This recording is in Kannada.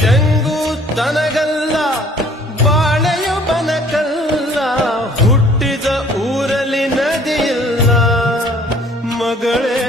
ಜಂಗು ತನಗಲ್ಲ ಬಾಣೆಯ ಬನಕಲ್ಲ ಹುಟ್ಟಿದ ಊರಲ್ಲಿ ನದಿಯಲ್ಲ ಮಗಳೇ.